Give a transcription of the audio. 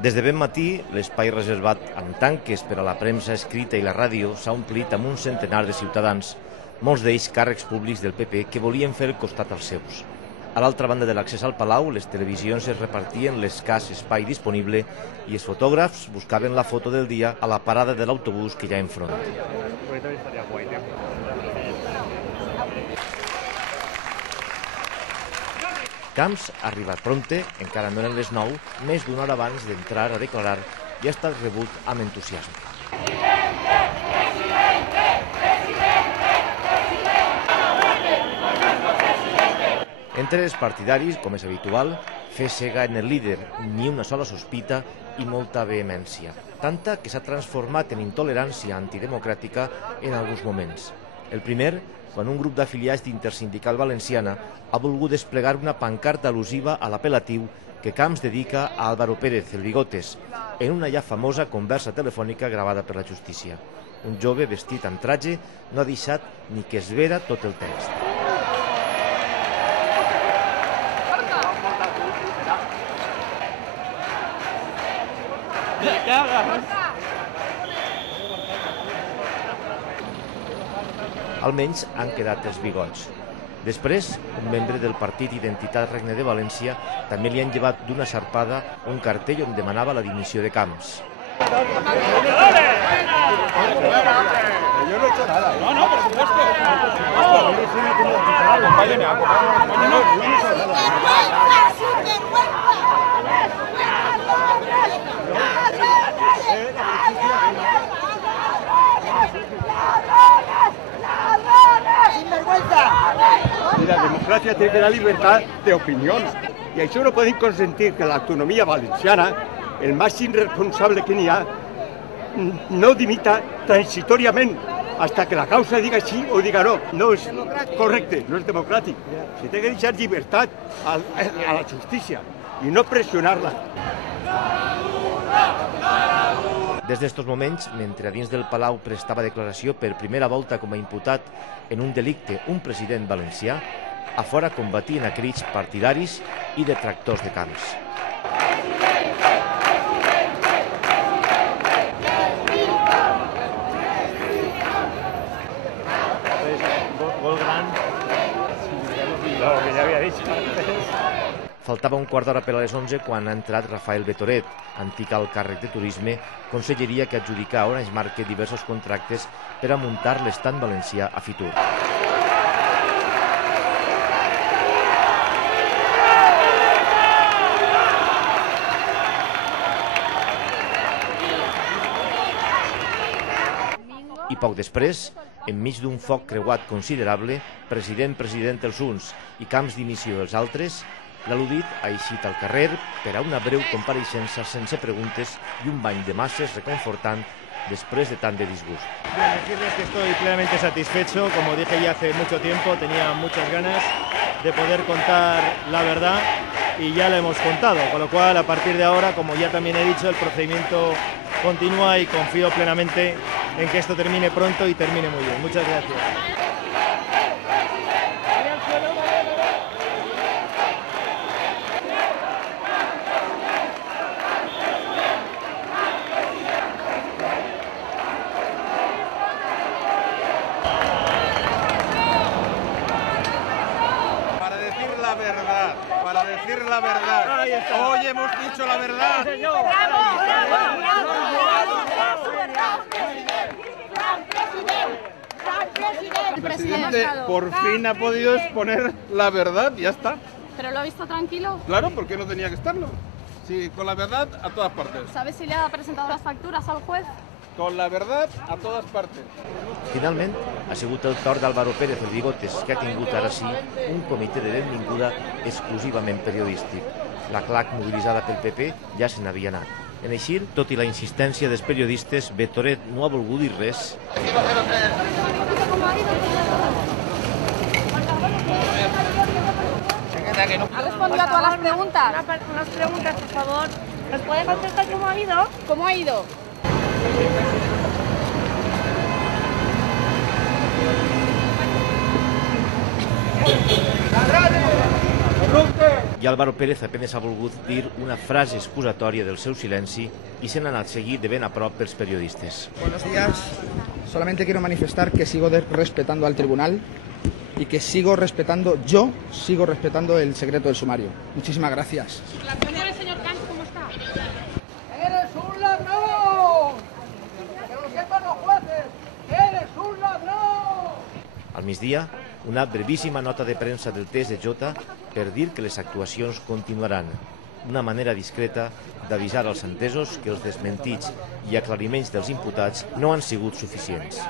Des de ben matí, l'espai reservat amb tanques per a la premsa escrita i la ràdio s'ha omplit amb un centenar de ciutadans, molts d'ells càrrecs públics del PP que volien fer el costat als seus. A l'altra banda de l'accés al Palau, les televisions es repartien l'escàs espai disponible i els fotògrafs buscaven la foto del dia a la parada de l'autobús que hi ha enfront. Camps ha arribat prompte, encara no eren les 9, més d'una hora abans d'entrar a declarar i ha estat rebut amb entusiasme. Entre els partidaris, com és habitual, fer cega en el líder, ni una sola sospita i molta vehemència. Tanta que s'ha transformat en intolerància antidemocràtica en alguns moments. El primer, quan un grup d'afiliats d'Intersindical Valenciana ha volgut desplegar una pancarta al·lusiva a l'apel·latiu que Camps dedica a Álvaro Pérez, el Bigotes, en una ja famosa conversa telefònica gravada per la justícia. Un jove vestit amb traje no ha deixat ni que es vera tot el text. Almenys han quedat els bigots. Després, un membre del partit Identitat Regne de València també li han llevat d'una sarpada un cartell on demanava la dimissió de Camps. La democracia tiene que dar libertad de opinión. Y això no podem consentir que l'autonomia valenciana, el màxim responsable que n'hi ha, no dimita transitoriament hasta que la causa diga sí o diga no. No és correcte, no és democràtic. Se té que deixar llibertat a la justícia i no pressionar-la. Des d'estos moments, mentre a dins del Palau prestava declaració per primera volta com a imputat en un delicte un president valencià, a fora combatien a crits partidaris i detractors de Camps. Gol gran. No, que ja havia dit. Faltava un quart d'hora per a les 11 quan ha entrat Rafael Betoret, antic alt càrrec de Turisme, conselleria que adjudica a Orange Market diversos contractes per a muntar l'estand valencià a Fitur. I poc després, enmig d'un foc creuat considerable, president els uns i Camps dimissió els altres, l'al·ludit ha eixit al carrer per a una breu compareixença sense preguntes y un bany de masses reconfortant después de tan de disgusto. Bien, decirles que estoy plenamente satisfecho. Como dije ya hace mucho tiempo, tenía muchas ganas de poder contar la verdad y ya la hemos contado. Con lo cual, a partir de ahora, como ya también he dicho, el procedimiento continúa y confío plenamente en que esto termine pronto y termine muy bien. Muchas gracias. Para decir la verdad. Hoy hemos dicho la verdad. Presidente, por fin ha podido exponer la verdad, ya está. ¿Pero lo ha visto tranquilo? Claro, porque no tenía que estarlo. Sí, con la verdad a todas partes. ¿Sabes si le ha presentado las facturas al juez? Con la verdad a todas partes. Finalment, ha sigut el torn d'Álvaro Pérez, el Bigotes, que ha tingut ara sí un comitè de benvinguda exclusivament periodístic. La clac mobilitzada pel PP ja se n'havia anat. En eixir, tot i la insistència dels periodistes, Betoret no ha volgut dir res. ¿Ha respondido a todas las preguntas? Unas preguntas, por favor. ¿Nos puede contestar cómo ha ido? ¿Cómo ha ido? I Álvaro Pérez apenas ha volgut dir una frase excusatòria del seu silenci i se n'ha anat seguit de ben a prop pels periodistes. Buenos días. Solamente quiero manifestar que sigo respetando al tribunal y que sigo respetando el secreto del sumario. Muchísimas gracias. Señor Camps, ¿cómo está? ¡Eres un ladrón! ¡Que lo sepan los jueces! ¡Eres un ladrón! Al migdia, una brevíssima nota de premsa del TSJ per dir que les actuacions continuaran. Una manera discreta d'avisar als entesos que els desmentits i aclariments dels imputats no han sigut suficients.